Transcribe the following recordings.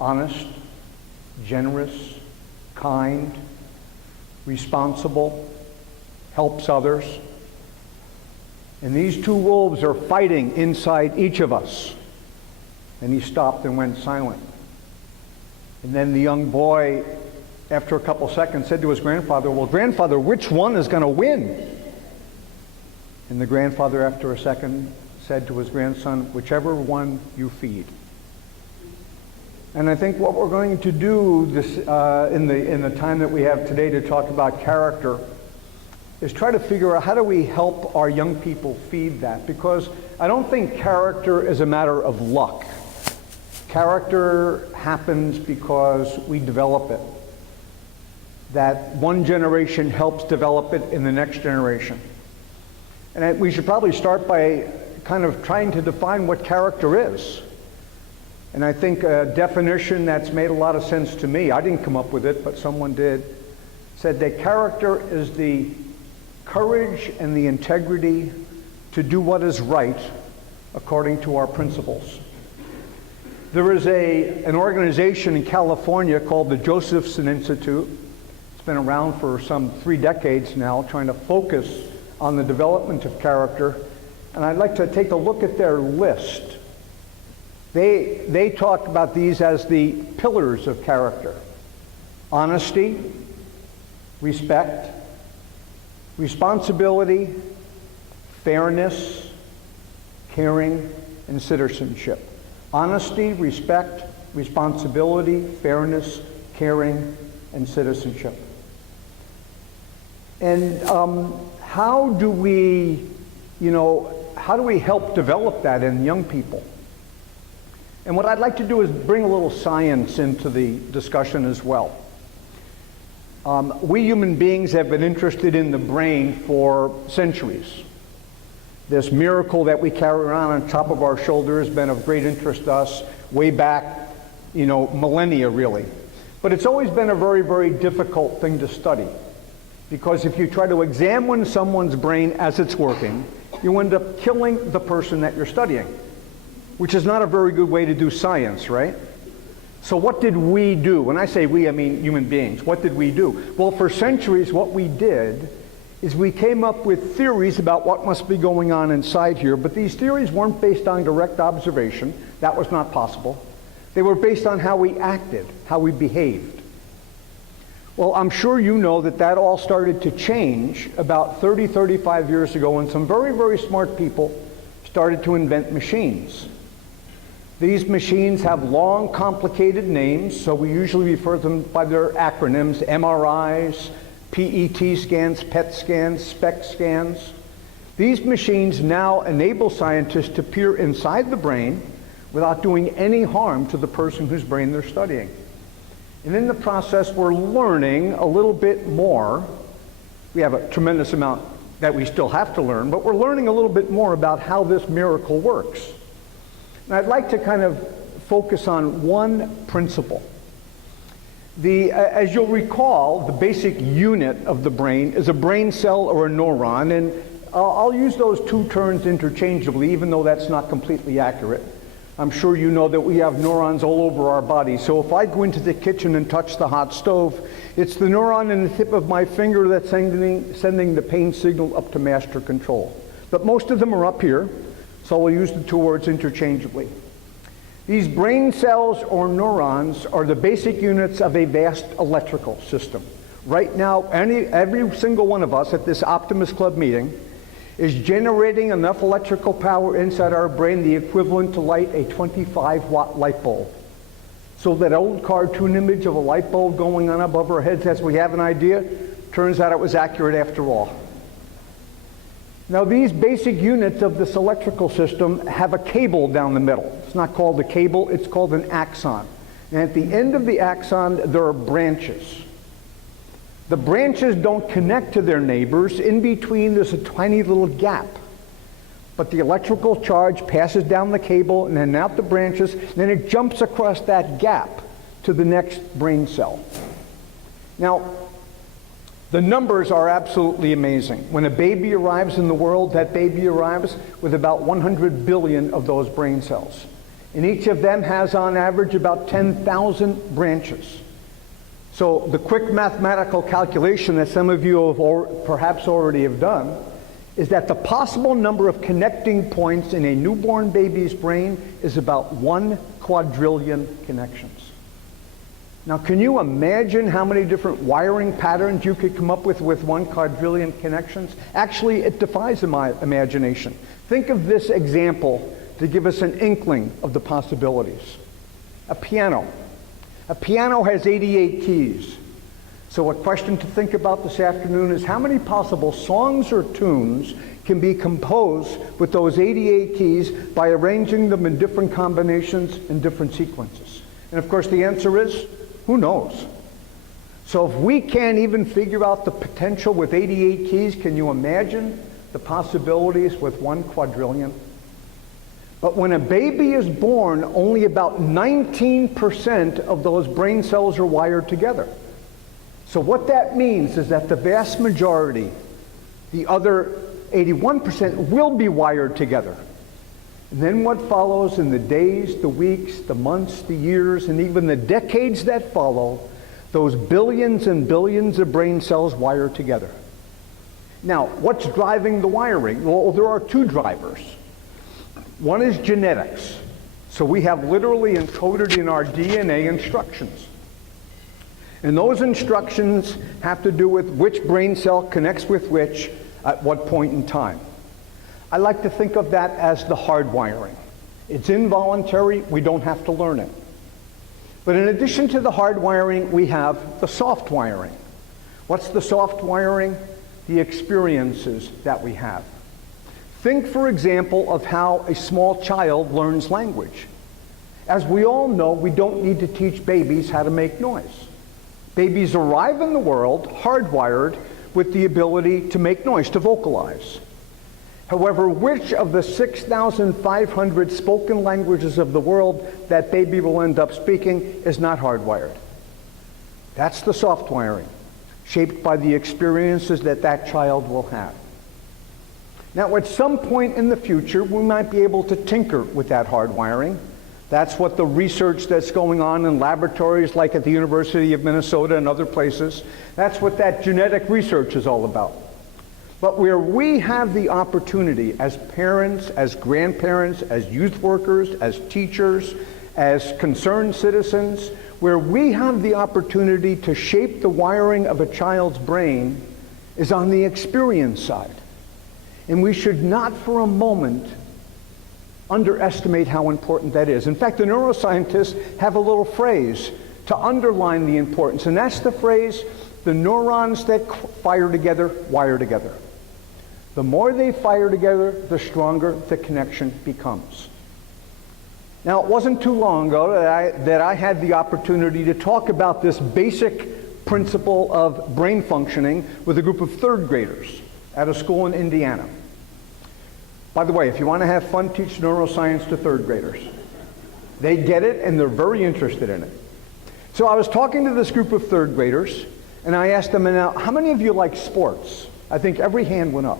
honest, generous, kind, responsible, helps others. And these two wolves are fighting inside each of us. And he stopped and went silent. And then the young boy, after a couple seconds, said to his grandfather, "Well, grandfather, which one is going to win?" And the grandfather, after a second, said to his grandson, "Whichever one you feed." And I think what we're going to do this, in the time that we have today to talk about character is try to figure out how do we help our young people feed that, because I don't think character is a matter of luck. Character happens because we develop it. That one generation helps develop it in the next generation. And we should probably start by kind of trying to define what character is. And I think a definition that's made a lot of sense to me, I didn't come up with it, but someone did, said that character is the courage and the integrity to do what is right according to our principles. There is an organization in California called the Josephson Institute. It's been around for some 3 decades now, trying to focus on the development of character. And I'd like to take a look at their list. They talk about these as the pillars of character: honesty, respect, responsibility, fairness, caring, and citizenship. Honesty, respect, responsibility, fairness, caring, and citizenship. And how do we help develop that in young people? And what I'd like to do is bring a little science into the discussion as well. We human beings have been interested in the brain for centuries. This miracle that we carry around on top of our shoulder has been of great interest to us way back, millennia really. But it's always been a very, very difficult thing to study, because if you try to examine someone's brain as it's working, you end up killing the person that you're studying, which is not a very good way to do science, right? So what did we do? When I say we, I mean human beings. What did we do? Well, for centuries, what we did is we came up with theories about what must be going on inside here, but these theories weren't based on direct observation. That was not possible. They were based on how we acted, how we behaved. Well, I'm sure you know that all started to change about 30, 35 years ago when some very, very smart people started to invent machines. These machines have long, complicated names, so we usually refer to them by their acronyms: MRIs, PET scans, PET scans, SPECT scans. These machines now enable scientists to peer inside the brain without doing any harm to the person whose brain they're studying. And in the process, we're learning a little bit more. We have a tremendous amount that we still have to learn, but we're learning a little bit more about how this miracle works. And I'd like to kind of focus on one principle. As you'll recall, the basic unit of the brain is a brain cell or a neuron, and I'll use those two terms interchangeably, even though that's not completely accurate. I'm sure you know that we have neurons all over our body, so if I go into the kitchen and touch the hot stove, it's the neuron in the tip of my finger that's sending the pain signal up to master control. But most of them are up here, so we'll use the two words interchangeably. These brain cells or neurons are the basic units of a vast electrical system. Right now, every single one of us at this Optimist Club meeting is generating enough electrical power inside our brain, the equivalent to light a 25-watt light bulb. So that old cartoon image of a light bulb going on above our heads as we have an idea, turns out it was accurate after all. Now, these basic units of this electrical system have a cable down the middle. It's not called a cable, it's called an axon. And at the end of the axon, there are branches. The branches don't connect to their neighbors. In between, there's a tiny little gap. But the electrical charge passes down the cable and then out the branches, then it jumps across that gap to the next brain cell. Now, the numbers are absolutely amazing. When a baby arrives in the world, that baby arrives with about 100 billion of those brain cells. And each of them has on average about 10,000 branches. So the quick mathematical calculation that some of you have perhaps already have done is that the possible number of connecting points in a newborn baby's brain is about 1 quadrillion connections. Now, can you imagine how many different wiring patterns you could come up with 1 quadrillion connections? Actually, it defies my imagination. Think of this example to give us an inkling of the possibilities. A piano. A piano has 88 keys. So a question to think about this afternoon is how many possible songs or tunes can be composed with those 88 keys by arranging them in different combinations and different sequences? And of course the answer is, who knows? So if we can't even figure out the potential with 88 keys, can you imagine the possibilities with 1 quadrillion? But when a baby is born, only about 19% of those brain cells are wired together. So what that means is that the vast majority, the other 81%, will be wired together. And then what follows in the days, the weeks, the months, the years, and even the decades that follow, those billions and billions of brain cells wire together. Now, what's driving the wiring? Well, there are 2 drivers. One is genetics. So we have literally encoded in our DNA instructions. And those instructions have to do with which brain cell connects with which at what point in time. I like to think of that as the hardwiring. It's involuntary, we don't have to learn it. But in addition to the hardwiring, we have the soft wiring. What's the soft wiring? The experiences that we have. Think, for example, of how a small child learns language. As we all know, we don't need to teach babies how to make noise. Babies arrive in the world hardwired with the ability to make noise, to vocalize. However, which of the 6,500 spoken languages of the world that baby will end up speaking is not hardwired? That's the soft wiring, shaped by the experiences that that child will have. Now, at some point in the future, we might be able to tinker with that hardwiring. That's what the research that's going on in laboratories like at the University of Minnesota and other places, that's what that genetic research is all about. But where we have the opportunity as parents, as grandparents, as youth workers, as teachers, as concerned citizens, where we have the opportunity to shape the wiring of a child's brain is on the experience side. And we should not for a moment underestimate how important that is. In fact, the neuroscientists have a little phrase to underline the importance, and that's the phrase, the neurons that fire together, wire together. The more they fire together, the stronger the connection becomes. Now, it wasn't too long ago that I had the opportunity to talk about this basic principle of brain functioning with a group of 3rd graders at a school in Indiana. By the way, if you want to have fun, teach neuroscience to 3rd graders. They get it and they're very interested in it. So I was talking to this group of 3rd graders and I asked them, now, how many of you like sports? I think every hand went up.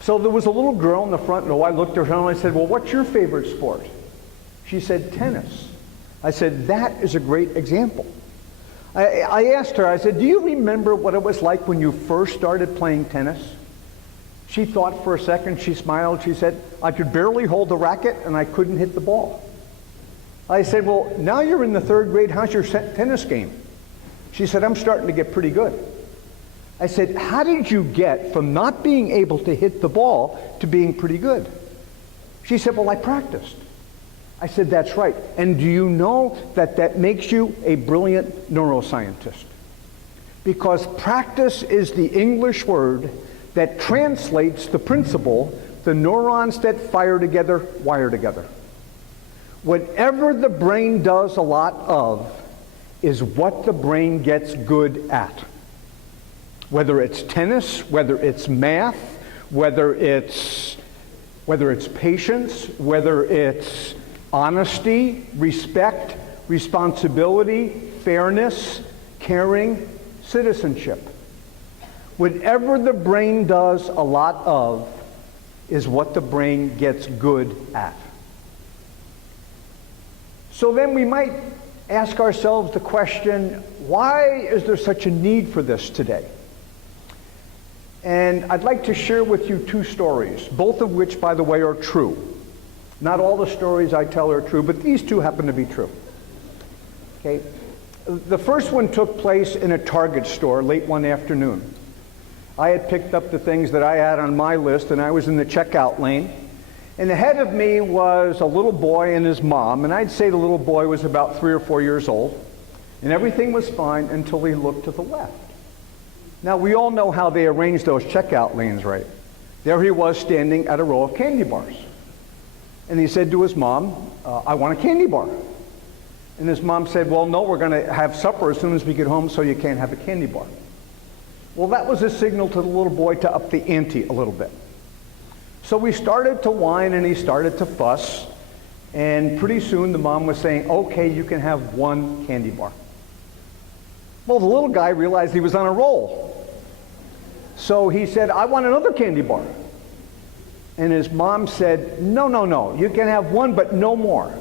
So there was a little girl in the front row. I looked at her and I said, well, what's your favorite sport? She said, tennis. I said, that is a great example. I asked her, I said, do you remember what it was like when you first started playing tennis? She thought for a second, she smiled, she said, I could barely hold the racket and I couldn't hit the ball. I said, well, now you're in the 3rd grade, how's your tennis game? She said, I'm starting to get pretty good. I said, how did you get from not being able to hit the ball to being pretty good? She said, well, I practiced. I said, that's right. And do you know that that makes you a brilliant neuroscientist? Because practice is the English word that translates the principle, the neurons that fire together, wire together. Whatever the brain does a lot of is what the brain gets good at. Whether it's tennis, whether it's math, whether it's patience, whether it's honesty, respect, responsibility, fairness, caring, citizenship. Whatever the brain does a lot of is what the brain gets good at. So then we might ask ourselves the question, why is there such a need for this today? And I'd like to share with you two stories, both of which, by the way, are true. Not all the stories I tell are true, but these two happen to be true. Okay? The first one took place in a Target store late one afternoon. I had picked up the things that I had on my list, and I was in the checkout lane. And ahead of me was a little boy and his mom, and I'd say the little boy was about 3 or 4 years old, and everything was fine until he looked to the left. Now, we all know how they arrange those checkout lanes, right? There he was standing at a row of candy bars. And he said to his mom, I want a candy bar. And his mom said, well, no, we're going to have supper as soon as we get home, so you can't have a candy bar. Well, that was a signal to the little boy to up the ante a little bit. So we started to whine and he started to fuss. And pretty soon the mom was saying, okay, you can have one candy bar. Well, the little guy realized he was on a roll. So he said, I want another candy bar. And his mom said, no, no, no, you can have one, but no more.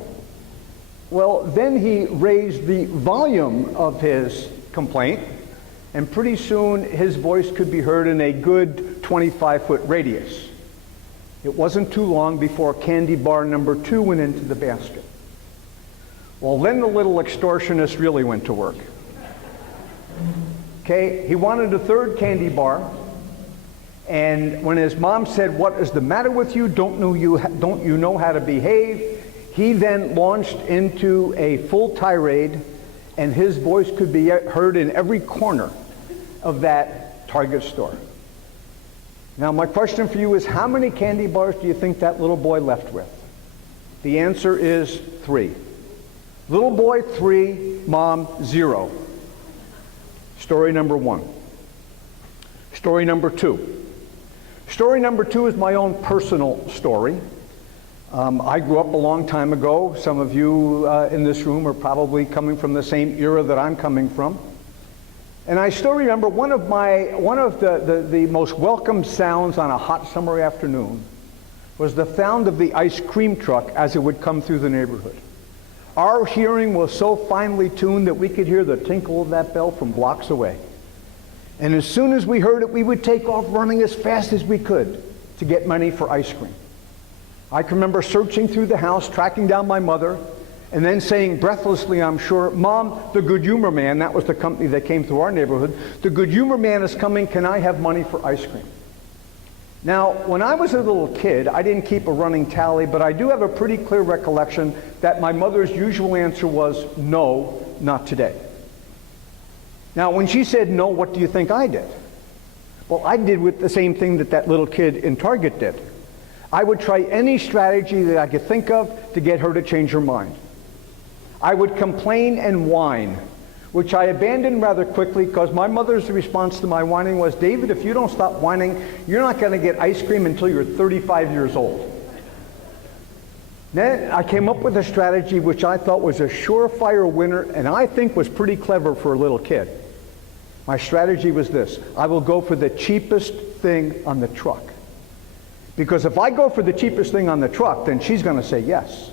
Well, then he raised the volume of his complaint, and pretty soon his voice could be heard in a good 25-foot radius. It wasn't too long before candy bar number 2 went into the basket. Well, then the little extortionist really went to work. Okay, he wanted a third candy bar, and when his mom said, what is the matter with you? Don't you know how to behave? He then launched into a full tirade, and his voice could be heard in every corner of that Target store. Now, my question for you is, how many candy bars do you think that little boy left with? The answer is 3. Little boy 3, mom 0. Story number 1. Story number 2. Story number 2 is my own personal story. I grew up a long time ago. Some of you in this room are probably coming from the same era that I'm coming from. And I still remember one of the most welcome sounds on a hot summer afternoon was the sound of the ice cream truck as it would come through the neighborhood. Our hearing was so finely tuned that we could hear the tinkle of that bell from blocks away. And as soon as we heard it, we would take off running as fast as we could to get money for ice cream. I can remember searching through the house, tracking down my mother, and then saying breathlessly, I'm sure, Mom, the Good Humor Man, that was the company that came through our neighborhood, the Good Humor Man is coming, can I have money for ice cream? Now, when I was a little kid, I didn't keep a running tally, but I do have a pretty clear recollection that my mother's usual answer was, no, not today. Now, when she said no, what do you think I did? Well, I did with the same thing that that little kid in Target did. I would try any strategy that I could think of to get her to change her mind. I would complain and whine, which I abandoned rather quickly because my mother's response to my whining was, David, if you don't stop whining, you're not going to get ice cream until you're 35 years old. Then I came up with a strategy which I thought was a surefire winner and I think was pretty clever for a little kid. My strategy was this: I will go for the cheapest thing on the truck. Because if I go for the cheapest thing on the truck, then she's going to say yes.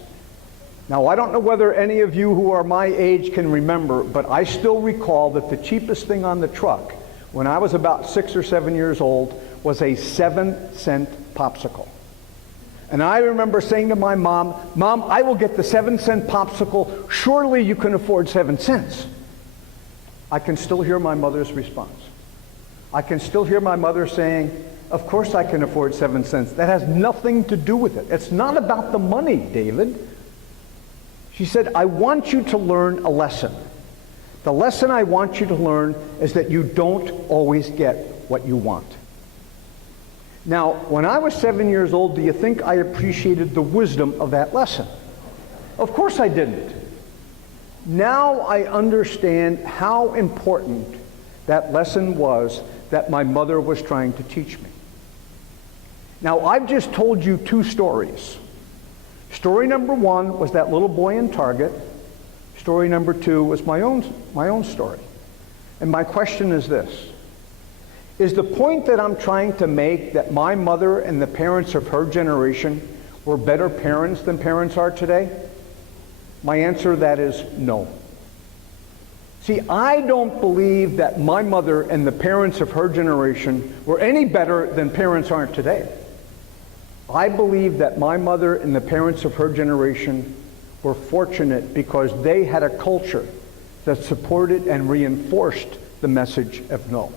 Now, I don't know whether any of you who are my age can remember, but I still recall that the cheapest thing on the truck when I was about 6 or 7 years old was a 7-cent popsicle. And I remember saying to my mom, Mom, I will get the 7-cent popsicle. Surely you can afford 7 cents. I can still hear my mother's response. I can still hear my mother saying, of course I can afford 7 cents. That has nothing to do with it. It's not about the money, David. She said, I want you to learn a lesson. The lesson I want you to learn is that you don't always get what you want. Now, when I was 7 years old, do you think I appreciated the wisdom of that lesson? Of course I didn't. Now I understand how important that lesson was that my mother was trying to teach me. Now, I've just told you 2 stories. Story number 1 was that little boy in Target. Story number 2 was my own story. And my question is this: is the point that I'm trying to make that my mother and the parents of her generation were better parents than parents are today? My answer to that is no. See, I don't believe that my mother and the parents of her generation were any better than parents aren't today. I believe that my mother and the parents of her generation were fortunate because they had a culture that supported and reinforced the message of no.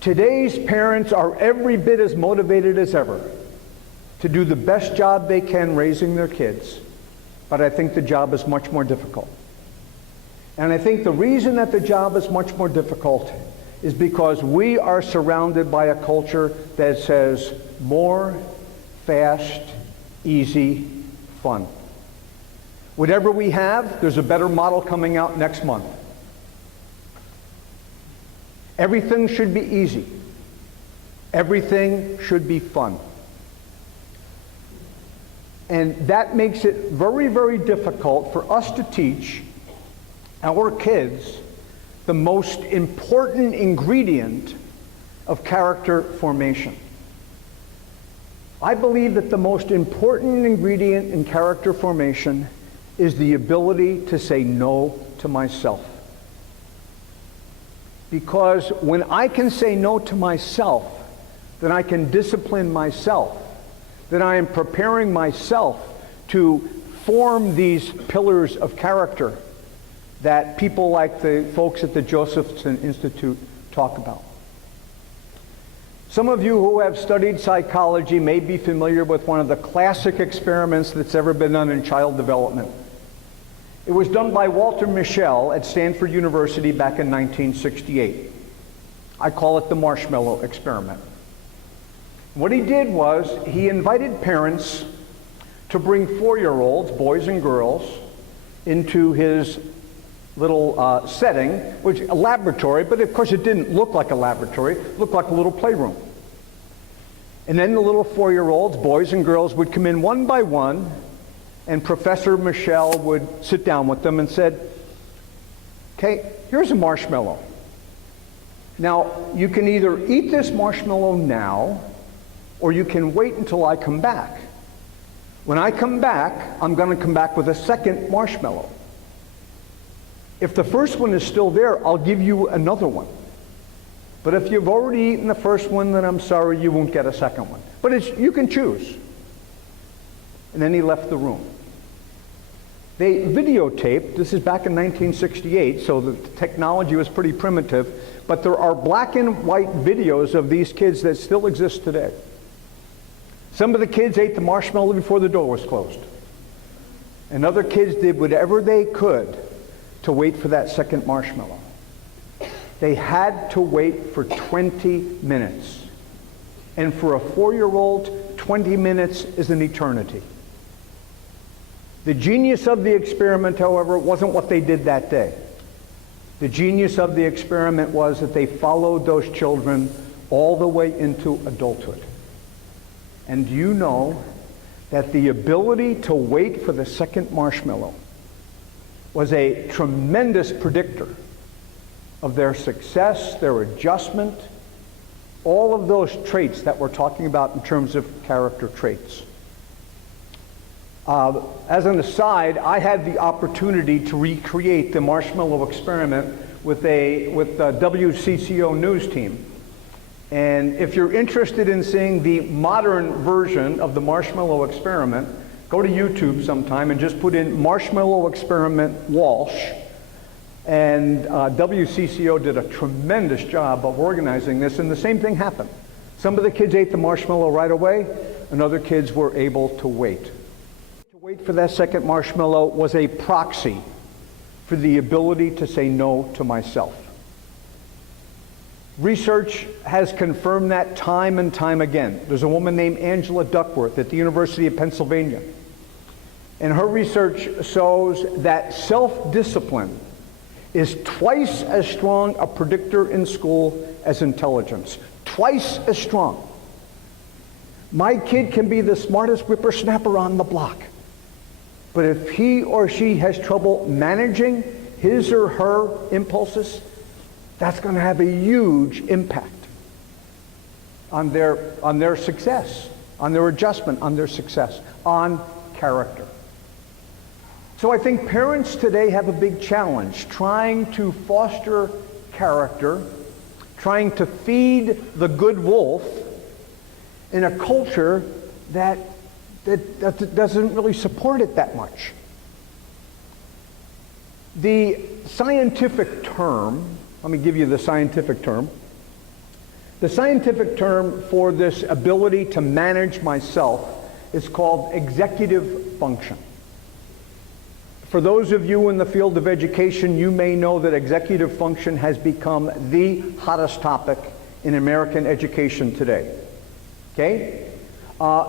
Today's parents are every bit as motivated as ever to do the best job they can raising their kids, but I think the job is much more difficult. And I think the reason that the job is much more difficult is because we are surrounded by a culture that says more, fast, easy, fun. Whatever we have, there's a better model coming out next month. Everything should be easy. Everything should be fun. And that makes it very, very difficult for us to teach our kids the most important ingredient of character formation. I believe that the most important ingredient in character formation is the ability to say no to myself. Because when I can say no to myself, then I can discipline myself. Then I am preparing myself to form these pillars of character that people like the folks at the Josephson Institute talk about. Some of you who have studied psychology may be familiar with one of the classic experiments that's ever been done in child development. It was done by Walter Mischel at Stanford University back in 1968. I call it the marshmallow experiment. What he did was he invited parents to bring 4-year-olds, boys and girls, into his little setting, which a laboratory, but of course it didn't look like a laboratory, it looked like a little playroom. And then the little 4-year-olds, boys and girls, would come in one by one, and Professor Mischel would sit down with them and said, okay, here's a marshmallow. Now, you can either eat this marshmallow now, or you can wait until I come back. When I come back, I'm going to come back with a second marshmallow. If the first one is still there, I'll give you another one. But if you've already eaten the first one, then I'm sorry, you won't get a second one. But you can choose. And then he left the room. They videotaped, this is back in 1968, so the technology was pretty primitive, but there are black and white videos of these kids that still exist today. Some of the kids ate the marshmallow before the door was closed. And other kids did whatever they could to wait for that second marshmallow. They had to wait for 20 minutes. And for a 4-year-old, 20 minutes is an eternity. The genius of the experiment, however, wasn't what they did that day. The genius of the experiment was that they followed those children all the way into adulthood. And do you know that the ability to wait for the second marshmallow was a tremendous predictor of their success, their adjustment, all of those traits that we're talking about in terms of character traits. As an aside, I had the opportunity to recreate the marshmallow experiment with the WCCO news team. And if you're interested in seeing the modern version of the marshmallow experiment, go to YouTube sometime and just put in marshmallow experiment Walsh. And WCCO did a tremendous job of organizing this, and the same thing happened. Some of the kids ate the marshmallow right away, and other kids were able to wait. To wait for that second marshmallow was a proxy for the ability to say no to myself. Research has confirmed that time and time again. There's a woman named Angela Duckworth at the University of Pennsylvania. And her research shows that self-discipline is twice as strong a predictor in school as intelligence. Twice as strong. My kid can be the smartest whippersnapper on the block. But if he or she has trouble managing his or her impulses, that's going to have a huge impact on their success, on their adjustment, on their success, on character. So I think parents today have a big challenge trying to foster character, trying to feed the good wolf in a culture that doesn't really support it that much. The scientific term, let me give you the scientific term. The scientific term for this ability to manage myself is called executive function. For those of you in the field of education, you may know that executive function has become the hottest topic in American education today. Okay?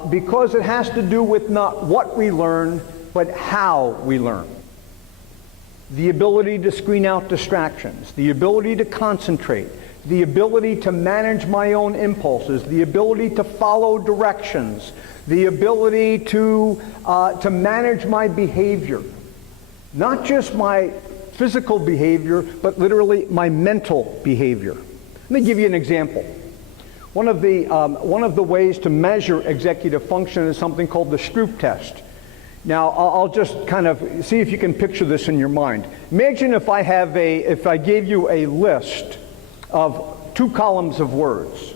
Because it has to do with not what we learn, but how we learn. The ability to screen out distractions, the ability to concentrate, the ability to manage my own impulses, the ability to follow directions, the ability to manage my behavior. Not just my physical behavior, but literally my mental behavior. Let me give you an example. One of the ways to measure executive function is something called the Stroop test. Now, I'll just kind of see if you can picture this in your mind. Imagine if I gave you a list of 2 columns of words.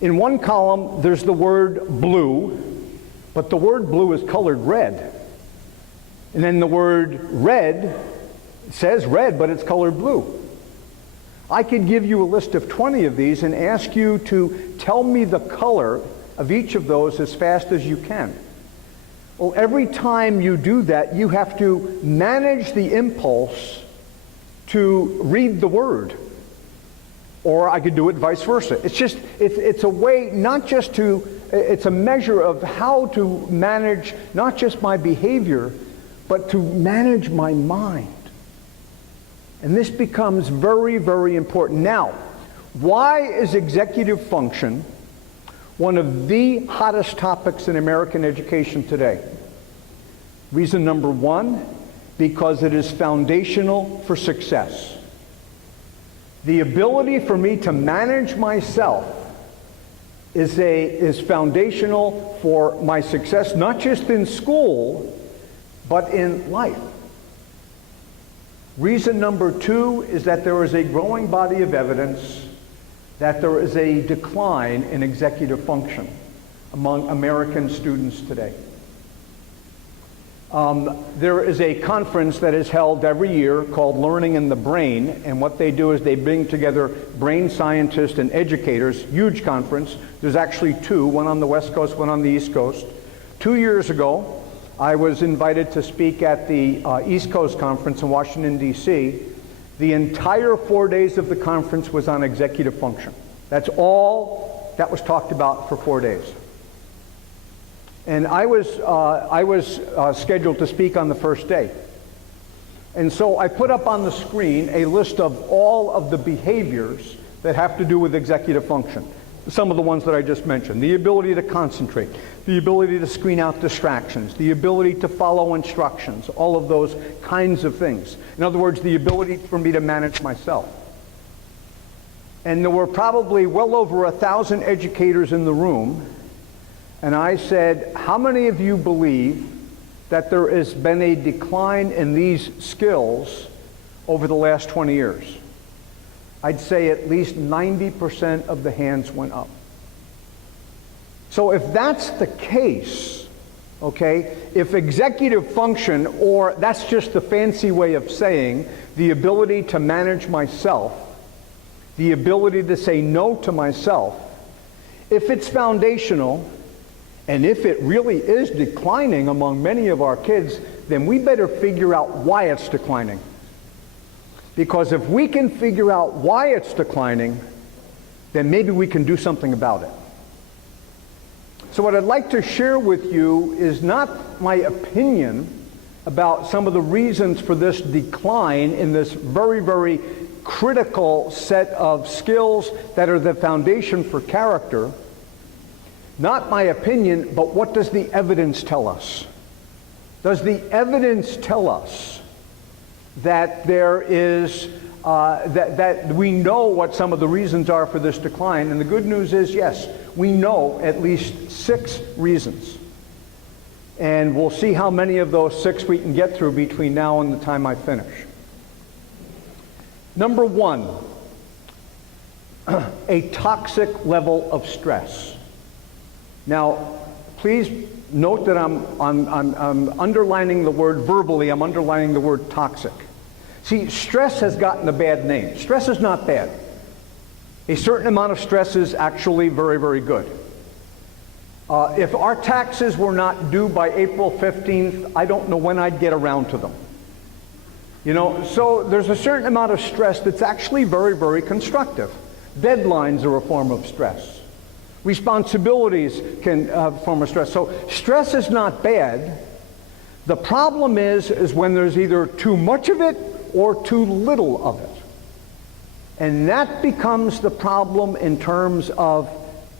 In one column, there's the word blue, but the word blue is colored red. And then the word red says red, but it's colored blue. I could give you a list of 20 of these and ask you to tell me the color of each of those as fast as you can. Well, every time you do that, you have to manage the impulse to read the word. Or I could do it vice versa. It's a way not just to, it's a measure of how to manage not just my behavior, but to manage my mind. And this becomes very, very important. Now, why is executive function one of the hottest topics in American education today? Reason number 1, because it is foundational for success. The ability for me to manage myself is foundational for my success, not just in school, but in life. Reason number 2 is that there is a growing body of evidence that there is a decline in executive function among American students today. There is a conference that is held every year called Learning in the Brain, and what they do is they bring together brain scientists and educators. Huge conference. There's actually 2, one on the West Coast, one on the East Coast. 2 years ago, I was invited to speak at the East Coast Conference in Washington, D.C. The entire 4 days of the conference was on executive function. That's all that was talked about for 4 days. And I was scheduled to speak on the first day. And so I put up on the screen a list of all of the behaviors that have to do with executive function. Some of the ones that I just mentioned. The ability to concentrate, the ability to screen out distractions, the ability to follow instructions, all of those kinds of things. In other words, the ability for me to manage myself. And there were probably well over 1,000 educators in the room. And I said, how many of you believe that there has been a decline in these skills over the last 20 years? I'd say at least 90% of the hands went up. So if that's the case, okay, if executive function, or that's just the fancy way of saying the ability to manage myself, the ability to say no to myself, if it's foundational, and if it really is declining among many of our kids, then we better figure out why it's declining. Because if we can figure out why it's declining, then maybe we can do something about it. So what I'd like to share with you is not my opinion about some of the reasons for this decline in this very, very critical set of skills that are the foundation for character. Not my opinion, but what does the evidence tell us? Does the evidence tell us that there is, that we know what some of the reasons are for this decline? And the good news is, yes, we know at least 6 reasons. And we'll see how many of those 6 we can get through between now and the time I finish. Number one, a toxic level of stress. Now, please note that I'm underlining the word verbally, I'm underlining the word toxic. See, stress has gotten a bad name. Stress is not bad. A certain amount of stress is actually very, very good. If our taxes were not due by April 15th, I don't know when I'd get around to them. You know, so there's a certain amount of stress that's actually very, very constructive. Deadlines are a form of stress. Responsibilities can have a form of stress. So stress is not bad. The problem is when there's either too much of it or too little of it. And that becomes the problem in terms of,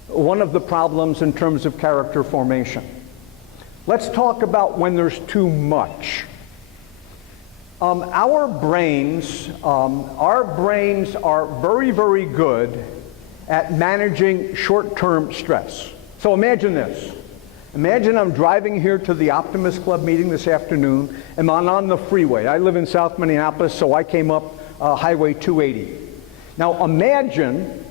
one of the problems in terms of character formation. Let's talk about when there's too much. Our brains are very, very good at managing short-term stress. So imagine this. Imagine I'm driving here to the Optimist Club meeting this afternoon, and I'm on the freeway. I live in South Minneapolis, so I came up Highway 280. Now imagine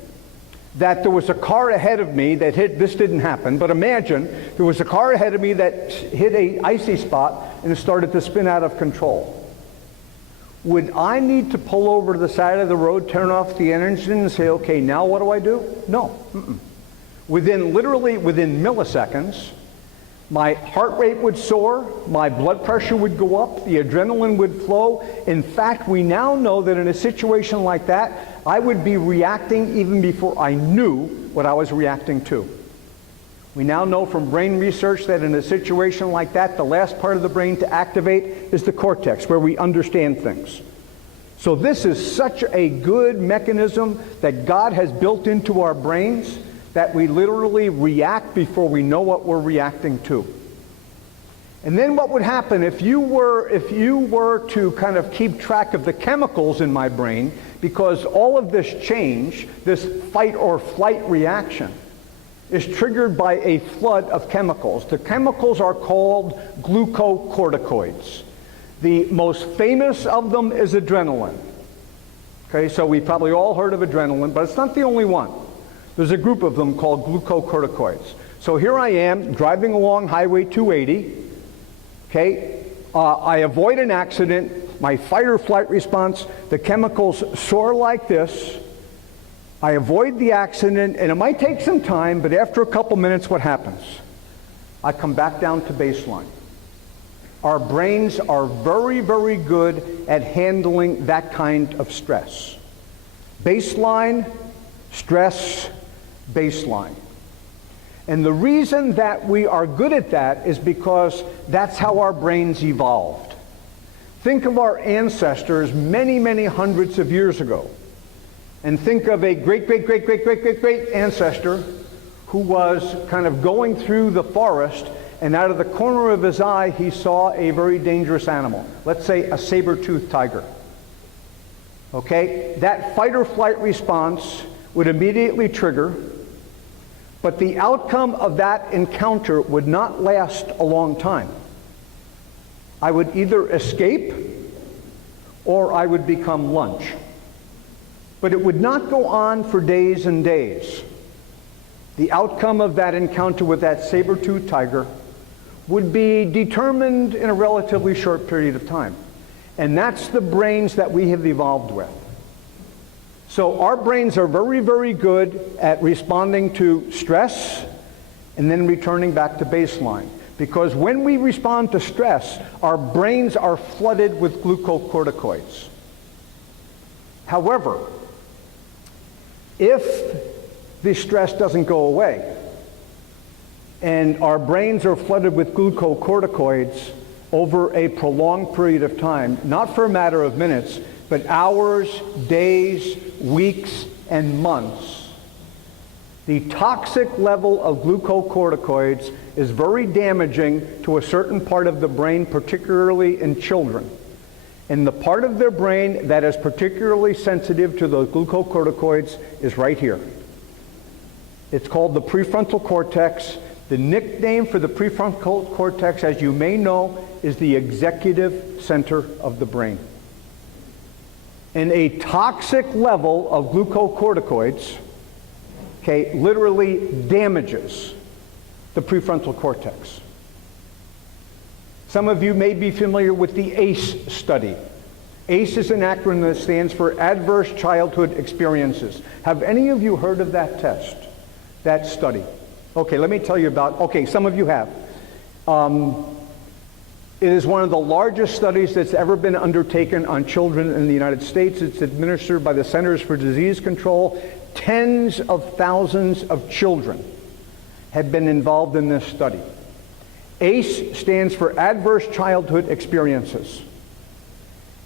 that there was a car ahead of me that hit, this didn't happen, but imagine there was a car ahead of me that hit an icy spot and it started to spin out of control. Would I need to pull over to the side of the road, turn off the engine and say, okay, now what do I do? No. Literally within milliseconds, my heart rate would soar, my blood pressure would go up, the adrenaline would flow. In fact, we now know that in a situation like that, I would be reacting even before I knew what I was reacting to. We now know from brain research that in a situation like that, the last part of the brain to activate is the cortex, where we understand things. So this is such a good mechanism that God has built into our brains that we literally react before we know what we're reacting to. And then what would happen if you were to kind of keep track of the chemicals in my brain, because all of this change, this fight or flight reaction, is triggered by a flood of chemicals. The chemicals are called glucocorticoids. The most famous of them is adrenaline. Okay, so we probably all heard of adrenaline, but it's not the only one. There's a group of them called glucocorticoids. So here I am driving along Highway 280. Okay, I avoid an accident. My fight or flight response, the chemicals soar like this. I avoid the accident, and it might take some time, but after a couple minutes, what happens? I come back down to baseline. Our brains are very, very good at handling that kind of stress. Baseline, stress, baseline. And the reason that we are good at that is because that's how our brains evolved. Think of our ancestors many, many hundreds of years ago. And think of a great ancestor who was kind of going through the forest, and out of the corner of his eye he saw a very dangerous animal. Let's say a saber-toothed tiger. Okay? That fight or flight response would immediately trigger, but the outcome of that encounter would not last a long time. I would either escape or I would become lunch. But it would not go on for days and days. The outcome of that encounter with that saber-toothed tiger would be determined in a relatively short period of time. And that's the brains that we have evolved with. So our brains are very, very good at responding to stress and then returning back to baseline. Because when we respond to stress, our brains are flooded with glucocorticoids. However, if the stress doesn't go away and our brains are flooded with glucocorticoids over a prolonged period of time, not for a matter of minutes, but hours, days, weeks, and months, the toxic level of glucocorticoids is very damaging to a certain part of the brain, particularly in children. And the part of their brain that is particularly sensitive to those glucocorticoids is right here. It's called the prefrontal cortex, The nickname for the prefrontal cortex, as you may know, is the executive center of the brain. And a toxic level of glucocorticoids, okay, literally damages the prefrontal cortex. Some of you may be familiar with the ACE study. ACE is an acronym that stands for Adverse Childhood Experiences. Have any of you heard of that test, that study? Okay, let me tell you about, okay, some of you have. It is one of the largest studies that's ever been undertaken on children in the United States. It's administered by the Centers for Disease Control. Tens of thousands of children have been involved in this study. ACE stands for Adverse Childhood Experiences.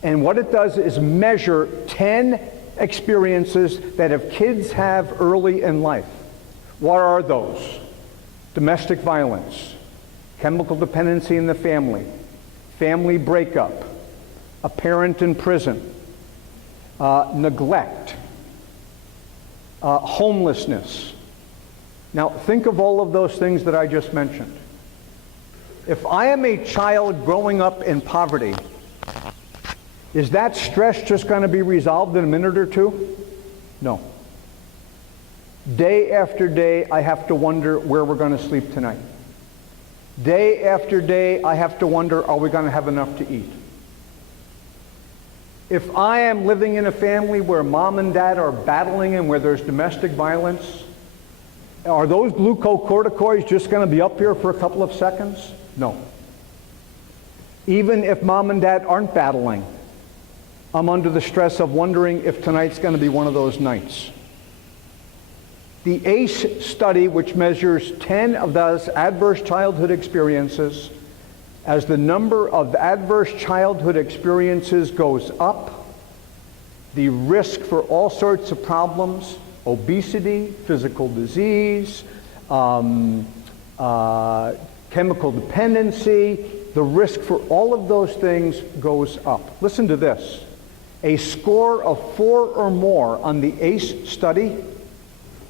And what it does is measure 10 experiences that if kids have early in life. What are those? Domestic violence, chemical dependency in the family, family breakup, a parent in prison, neglect, homelessness. Now think of all of those things that I just mentioned. If I am a child growing up in poverty, is that stress just going to be resolved in a minute or two? No. Day after day, I have to wonder where we're going to sleep tonight. Day after day, I have to wonder, are we going to have enough to eat? If I am living in a family where mom and dad are battling and where there's domestic violence, are those glucocorticoids just going to be up here for a couple of seconds? No. Even if mom and dad aren't battling, I'm under the stress of wondering if tonight's going to be one of those nights. The ACE study, which measures 10 of those adverse childhood experiences, as the number of adverse childhood experiences goes up, the risk for all sorts of problems, obesity, physical disease, chemical dependency, the risk for all of those things goes up. Listen to this. A score of 4 or more on the ACE study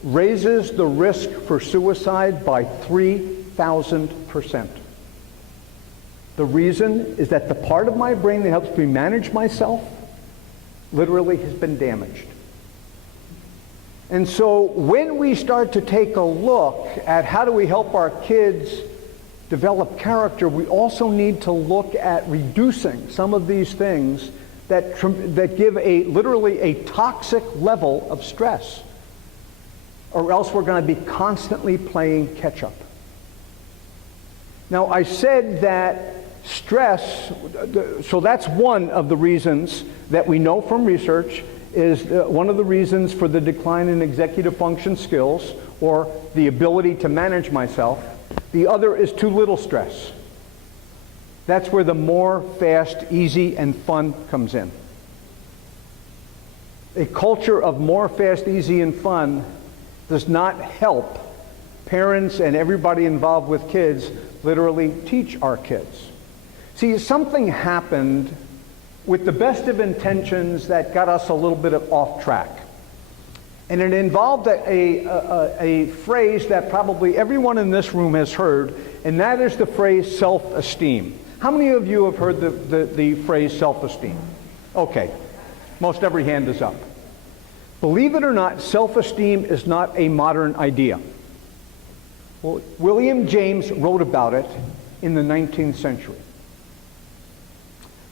raises the risk for suicide by 3,000%. The reason is that the part of my brain that helps me manage myself literally has been damaged. And so when we start to take a look at how do we help our kids develop character, we also need to look at reducing some of these things that give literally a toxic level of stress, or else we're going to be constantly playing catch up. Now, I said that stress, so that's one of the reasons that we know from research is one of the reasons for the decline in executive function skills or the ability to manage myself. The other is too little stress. That's where the more, fast, easy, and fun comes in. A culture of more, fast, easy, and fun does not help parents and everybody involved with kids literally teach our kids. See, something happened with the best of intentions that got us a little bit off track. And it involved a phrase that probably everyone in this room has heard, and that is the phrase self-esteem. How many of you have heard the phrase self-esteem? Okay, most every hand is up. Believe it or not, self-esteem is not a modern idea. Well, William James wrote about it in the 19th century.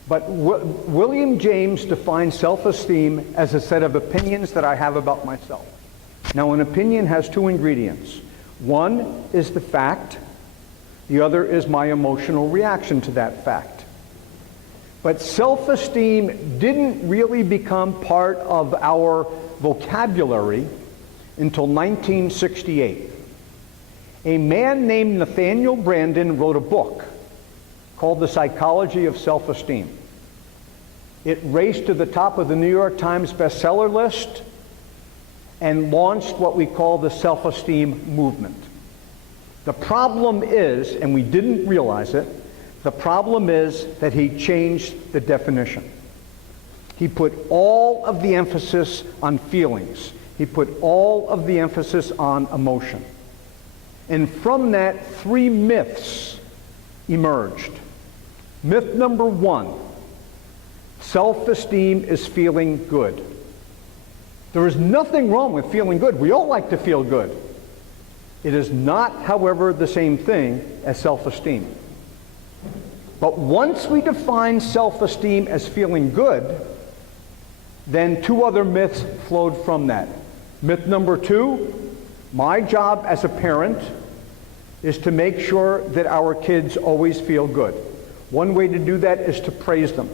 But William James defined self-esteem as a set of opinions that I have about myself. Now, an opinion has two ingredients. One is the fact. The other is my emotional reaction to that fact. But self-esteem didn't really become part of our vocabulary until 1968. A man named Nathaniel Branden wrote a book called The Psychology of Self-Esteem. It raced to the top of the New York Times bestseller list and launched what we call the self-esteem movement. The problem is, and we didn't realize it, the problem is that he changed the definition. He put all of the emphasis on feelings. He put all of the emphasis on emotion. And from that, 3 myths emerged. Myth number 1, self-esteem is feeling good. There is nothing wrong with feeling good. We all like to feel good. It is not, however, the same thing as self-esteem. But once we define self-esteem as feeling good, then 2 other myths flowed from that. Myth number 2, my job as a parent is to make sure that our kids always feel good. One way to do that is to praise them,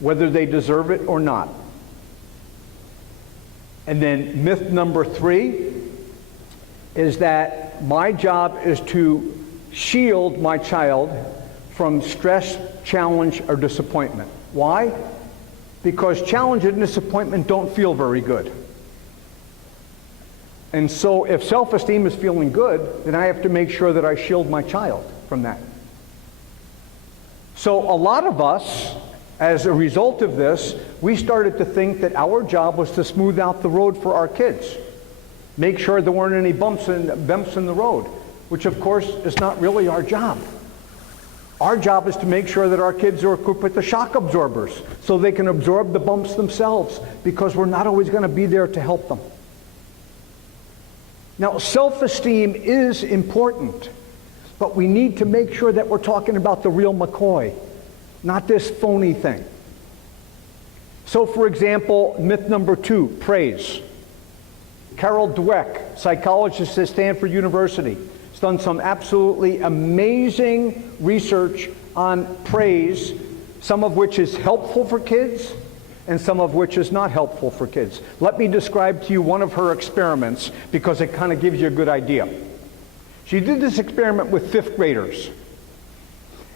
whether they deserve it or not. And then myth number 3 is that my job is to shield my child from stress, challenge, or disappointment. Why? Because challenge and disappointment don't feel very good. And so if self-esteem is feeling good, then I have to make sure that I shield my child from that. So a lot of us, as a result of this, we started to think that our job was to smooth out the road for our kids. Make sure there weren't any bumps in the road, which of course is not really our job. Our job is to make sure that our kids are equipped with the shock absorbers so they can absorb the bumps themselves, because we're not always going to be there to help them. Now, self-esteem is important, but we need to make sure that we're talking about the real McCoy, not this phony thing. So, for example, myth number 2, praise. Carol Dweck, psychologist at Stanford University, has done some absolutely amazing research on praise, some of which is helpful for kids and some of which is not helpful for kids. Let me describe to you one of her experiments because it kind of gives you a good idea. She did this experiment with 5th graders.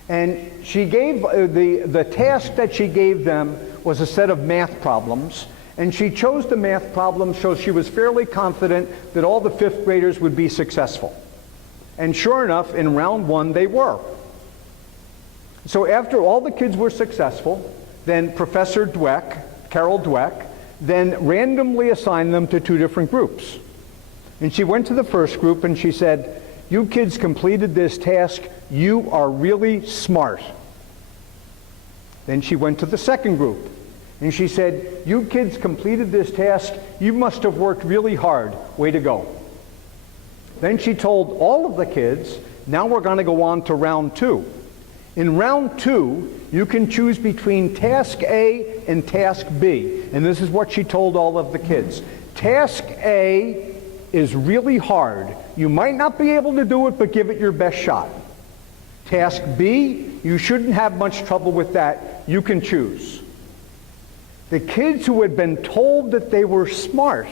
And she gave, the task that she gave them was a set of math problems. And she chose the math problems so she was fairly confident that all the 5th graders would be successful. And sure enough, in round 1, they were. So after all the kids were successful, then Professor Dweck, Carol Dweck, then randomly assigned them to 2 different groups. And she went to the first group and she said, "You kids completed this task. You are really smart." Then she went to the second group and she said, "You kids completed this task. You must have worked really hard. Way to go." Then she told all of the kids, "Now we're going to go on to round 2. In round 2, you can choose between task A and task B." And this is what she told all of the kids. Task A is really hard. You might not be able to do it, but give it your best shot. Task B, you shouldn't have much trouble with that. You can choose. The kids who had been told that they were smart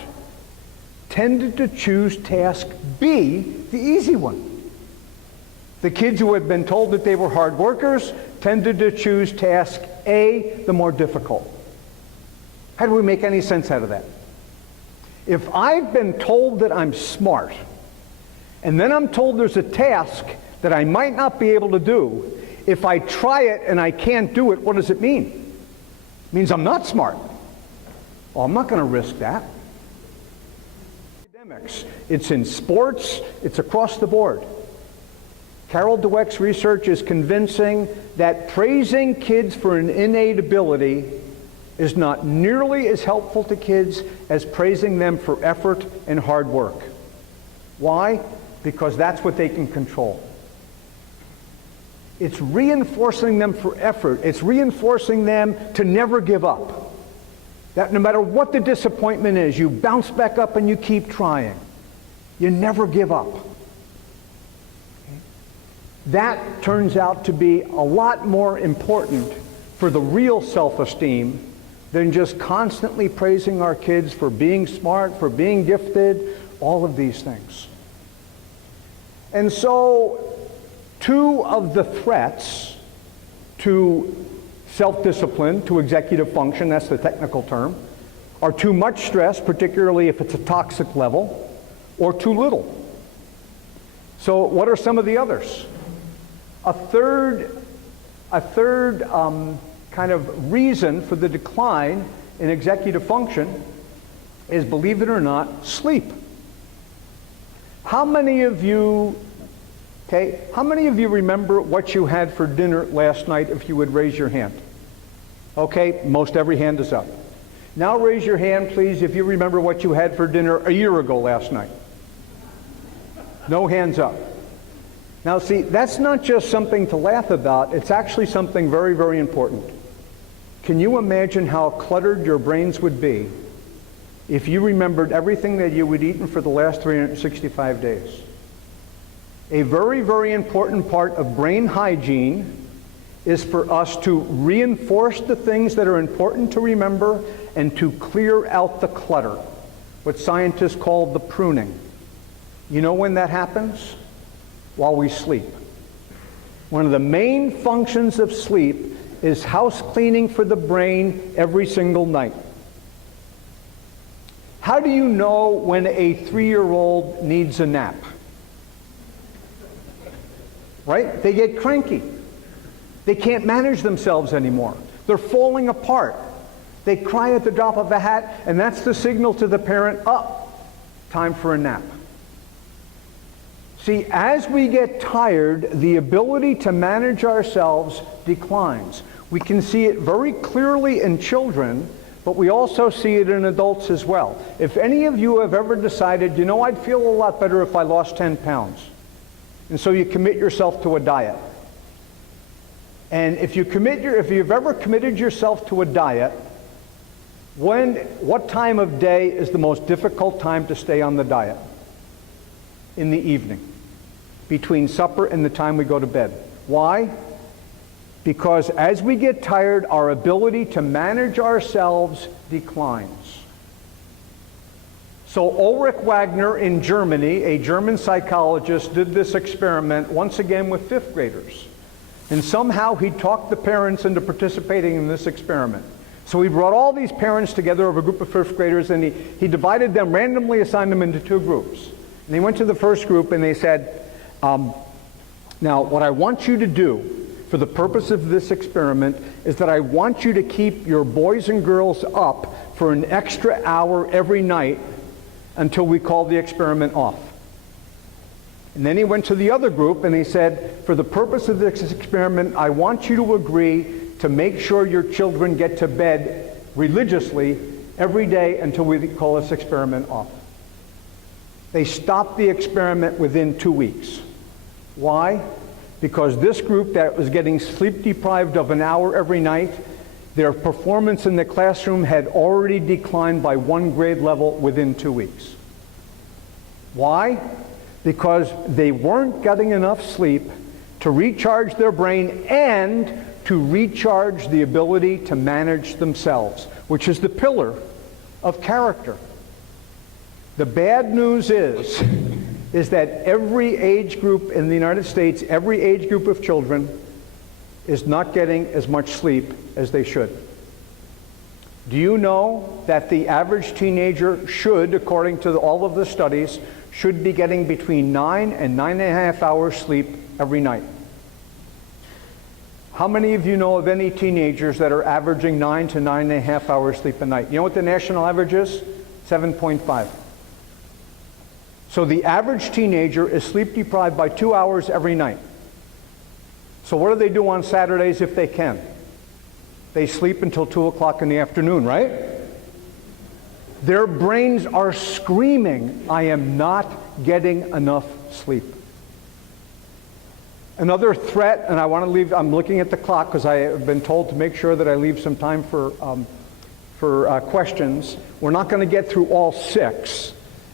tended to choose task B, the easy one. The kids who had been told that they were hard workers tended to choose task A, the more difficult. How do we make any sense out of that? If I've been told that I'm smart, and then I'm told there's a task that I might not be able to do, if I try it and I can't do it, what does it mean? It means I'm not smart. Well, I'm not going to risk that. Academics, it's in sports, it's across the board. Carol Dweck's research is convincing that praising kids for an innate ability is not nearly as helpful to kids as praising them for effort and hard work. Why? Because that's what they can control. It's reinforcing them for effort. It's reinforcing them to never give up. That no matter what the disappointment is, you bounce back up and you keep trying. You never give up. That turns out to be a lot more important for the real self-esteem than just constantly praising our kids for being smart, for being gifted, all of these things. And so 2 of the threats to self-discipline, to executive function, that's the technical term, are too much stress, particularly if it's a toxic level, or too little. So what are some of the others? A third kind of reason for the decline in executive function is, believe it or not, sleep. How many of you, how many of you remember what you had for dinner last night if you would raise your hand? Okay, most every hand is up. Now raise your hand, please, if you remember what you had for dinner a year ago last night. No hands up. Now see, that's not just something to laugh about, it's actually something very, very important. Can you imagine how cluttered your brains would be if you remembered everything that you had eaten for the last 365 days? A very, very important part of brain hygiene is for us to reinforce the things that are important to remember and to clear out the clutter, what scientists call the pruning. You know when that happens? While we sleep. One of the main functions of sleep is house cleaning for the brain every single night. How do you know when a 3-year-old needs a nap? Right? They get cranky. They can't manage themselves anymore. They're falling apart. They cry at the drop of a hat, and that's the signal to the parent, time for a nap. See, as we get tired, the ability to manage ourselves declines. We can see it very clearly in children, but we also see it in adults as well. If any of you have ever decided, you know, I'd feel a lot better if I lost 10 pounds. And so you commit yourself to a diet. And if you've ever committed yourself to a diet, what time of day is the most difficult time to stay on the diet? In the evening, between supper and the time we go to bed. Why? Because as we get tired, our ability to manage ourselves declines. So Ulrich Wagner in Germany, a German psychologist, did this experiment once again with 5th graders. And somehow he talked the parents into participating in this experiment. So he brought all these parents together of a group of 5th graders, and he divided them, randomly assigned them into 2 groups. And they went to the first group and they said, now what I want you to do for the purpose of this experiment is that I want you to keep your boys and girls up for an extra hour every night until we call the experiment off. And then he went to the other group and he said, for the purpose of this experiment, I want you to agree to make sure your children get to bed religiously every day until we call this experiment off. They stopped the experiment within 2 weeks. Why? Because this group that was getting sleep deprived of an hour every night, their performance in the classroom had already declined by 1 grade level within 2 weeks. Why? Because they weren't getting enough sleep to recharge their brain and to recharge the ability to manage themselves, which is the pillar of character. The bad news is that every age group in the United States, every age group of children, is not getting as much sleep as they should. Do you know that the average teenager should, according to all of the studies, should be getting between 9 and 9.5 hours sleep every night? How many of you know of any teenagers that are averaging 9 to 9.5 hours sleep a night? You know what the national average is? 7.5. So the average teenager is sleep deprived by 2 hours every night. So what do they do on Saturdays if they can? They sleep until 2 o'clock in the afternoon, right? Their brains are screaming, I am not getting enough sleep. Another threat, and I want to leave, I'm looking at the clock because I have been told to make sure that I leave some time for questions. We're not going to get through all 6,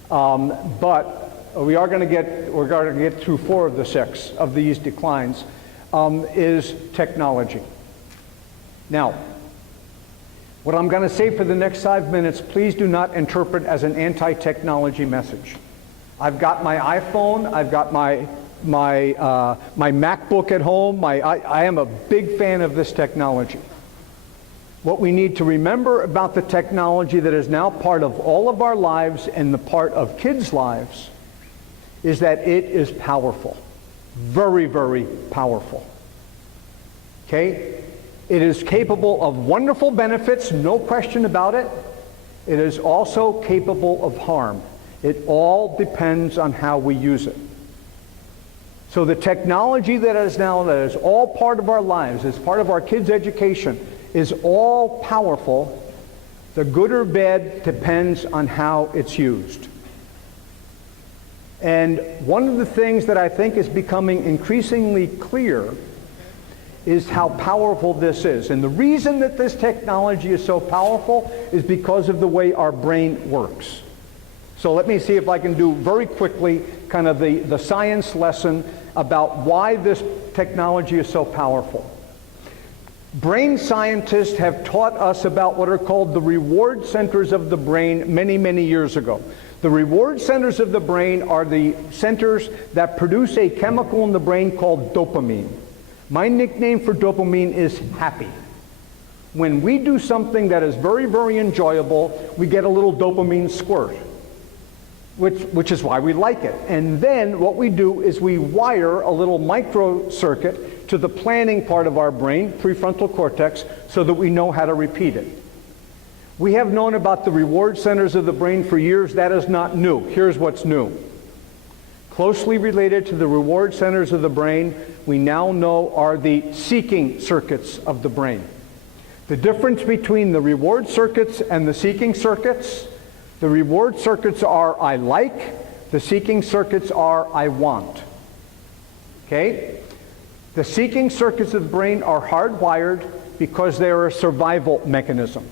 but we're going to get through 4 of the 6 of these declines, is technology. Now, what I'm going to say for the next 5 minutes, please do not interpret as an anti-technology message. I've got my iPhone, I've got my MacBook at home. I am a big fan of this technology. What we need to remember about the technology that is now part of all of our lives and the part of kids' lives is that it is powerful. Very, very powerful. Okay? It is capable of wonderful benefits, no question about it. It is also capable of harm. It all depends on how we use it. So the technology that is all part of our lives, is part of our kids' education, is all powerful. The good or bad depends on how it's used. And one of the things that I think is becoming increasingly clear is how powerful this is. And the reason that this technology is so powerful is because of the way our brain works. So let me see if I can do very quickly kind of the science lesson about why this technology is so powerful. Brain scientists have taught us about what are called the reward centers of the brain many, many years ago. The reward centers of the brain are the centers that produce a chemical in the brain called dopamine. My nickname for dopamine is happy. When we do something that is very, very enjoyable, we get a little dopamine squirt, which is why we like it. And then what we do is we wire a little microcircuit to the planning part of our brain, prefrontal cortex, so that we know how to repeat it. We have known about the reward centers of the brain for years. That is not new. Here's what's new. Closely related to the reward centers of the brain, we now know are the seeking circuits of the brain. The difference between the reward circuits and the seeking circuits: the reward circuits are I like, the seeking circuits are I want. Okay? The seeking circuits of the brain are hardwired because they are a survival mechanism.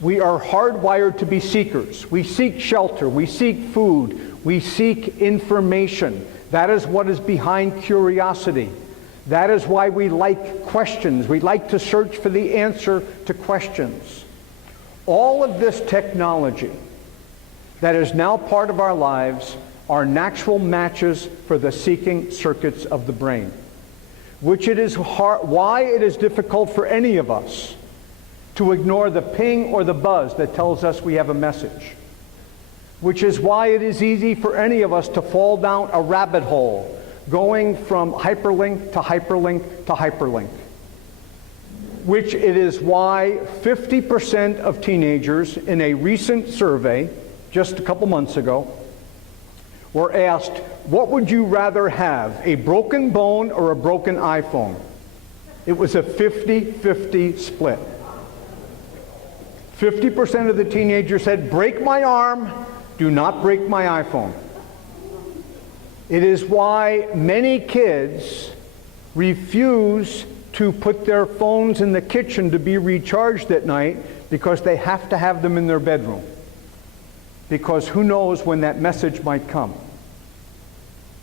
We are hardwired to be seekers. We seek shelter, we seek food, we seek information. That is what is behind curiosity. That is why we like questions. We like to search for the answer to questions. All of this technology that is now part of our lives are natural matches for the seeking circuits of the brain, which it is why it is difficult for any of us to ignore the ping or the buzz that tells us we have a message, which is why it is easy for any of us to fall down a rabbit hole, going from hyperlink to hyperlink to hyperlink, which it is why 50% of teenagers in a recent survey just a couple months ago were asked, what would you rather have, a broken bone or a broken iPhone? It was a 50-50 split. 50% of the teenagers said, break my arm, do not break my iPhone. It is why many kids refuse to put their phones in the kitchen to be recharged at night because they have to have them in their bedroom. Because who knows when that message might come.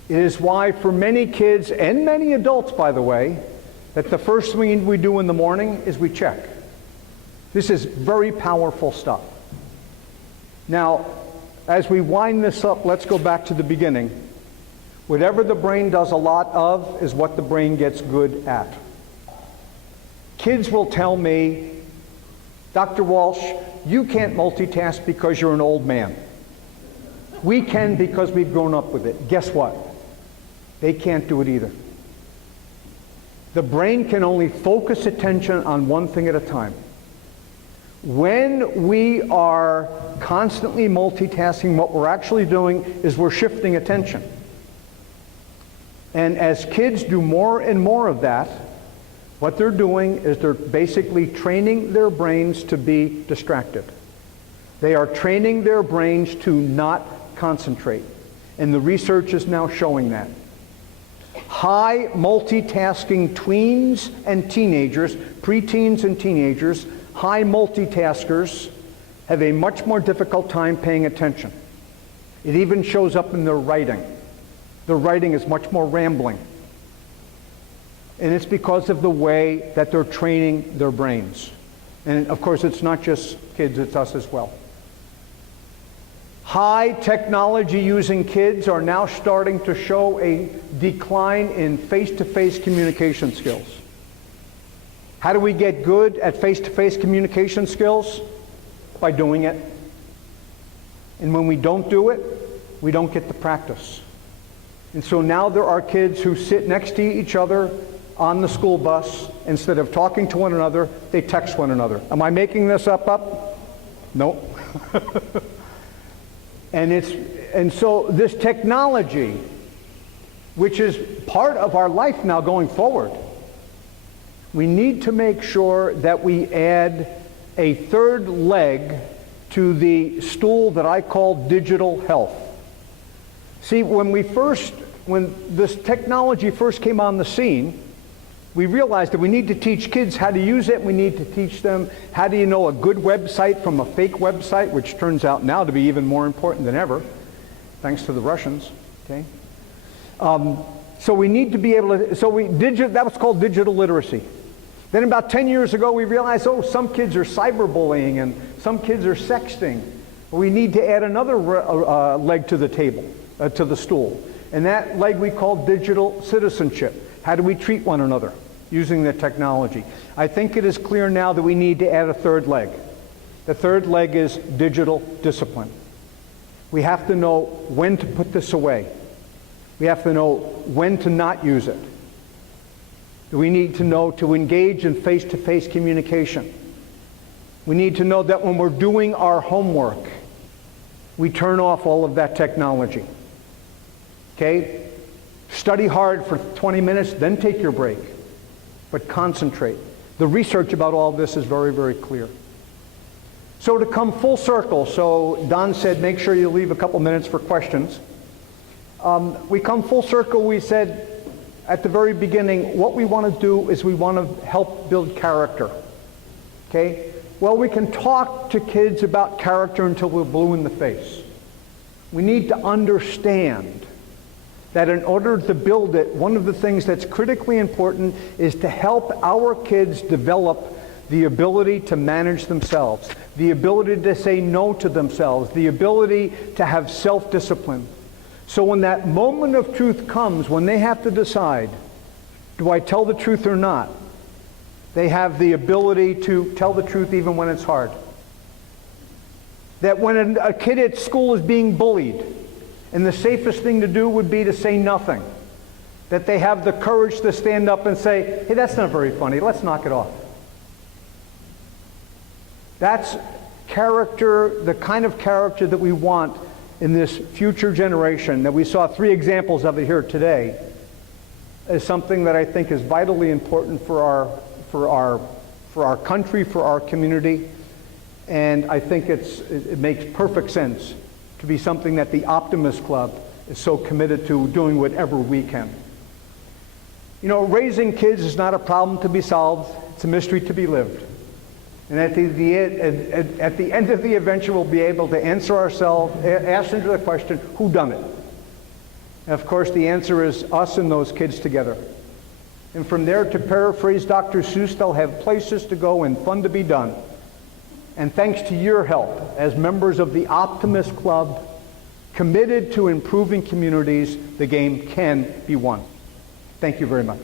It is why for many kids, and many adults by the way, that the first thing we do in the morning is we check. This is very powerful stuff. Now, as we wind this up, let's go back to the beginning. Whatever the brain does a lot of is what the brain gets good at. Kids will tell me, Dr. Walsh, you can't multitask because you're an old man. We can because we've grown up with it. Guess what? They can't do it either. The brain can only focus attention on one thing at a time. When we are constantly multitasking, what we're actually doing is we're shifting attention. And as kids do more and more of that, what they're doing is they're basically training their brains to be distracted. They are training their brains to not concentrate. And the research is now showing that. High multitasking tweens and teenagers, preteens and teenagers, high multitaskers have a much more difficult time paying attention. It even shows up in their writing. Their writing is much more rambling. And it's because of the way that they're training their brains. And of course, it's not just kids, it's us as well. High technology using kids are now starting to show a decline in face-to-face communication skills. How do we get good at face-to-face communication skills? By doing it. And when we don't do it, we don't get the practice. And so now there are kids who sit next to each other on the school bus. Instead of talking to one another, they text one another. Am I making this up? No. And so this technology, which is part of our life now going forward, we need to make sure that we add a third leg to the stool that I call digital health. See, when this technology first came on the scene, we realized that we need to teach kids how to use it. We need to teach them how do you know a good website from a fake website, which turns out now to be even more important than ever, thanks to the Russians. Okay, so we need to be able to. That was called digital literacy. Then about 10 years ago, we realized, some kids are cyberbullying and some kids are sexting. We need to add another leg to the table, to the stool, and that leg we call digital citizenship. How do we treat one another using the technology? I think it is clear now that we need to add a third leg. The third leg is digital discipline. We have to know when to put this away. We have to know when to not use it. We need to know to engage in face-to-face communication. We need to know that when we're doing our homework, we turn off all of that technology. Okay? Study hard for 20 minutes, then take your break. But concentrate. The research about all this is very, very clear. So to come full circle, so Don said make sure you leave a couple minutes for questions. We come full circle, we said at the very beginning, what we want to do is we want to help build character. Okay? Well, we can talk to kids about character until we're blue in the face. We need to understand that in order to build it, one of the things that's critically important is to help our kids develop the ability to manage themselves, the ability to say no to themselves, the ability to have self-discipline. So when that moment of truth comes, when they have to decide, do I tell the truth or not? They have the ability to tell the truth even when it's hard. That when a kid at school is being bullied, and the safest thing to do would be to say nothing. That they have the courage to stand up and say, hey, that's not very funny, let's knock it off. That's character, the kind of character that we want in this future generation, that we saw 3 examples of it here today, is something that I think is vitally important for our country, for our community, and I think it makes perfect sense to be something that the Optimist Club is so committed to doing whatever we can. You know, raising kids is not a problem to be solved, it's a mystery to be lived. And at the end of the adventure, we'll be able to answer ourselves, ask into the question, who done it? And of course, the answer is us and those kids together. And from there, to paraphrase Dr. Seuss, they'll have places to go and fun to be done. And thanks to your help, as members of the Optimist Club, committed to improving communities, the game can be won. Thank you very much.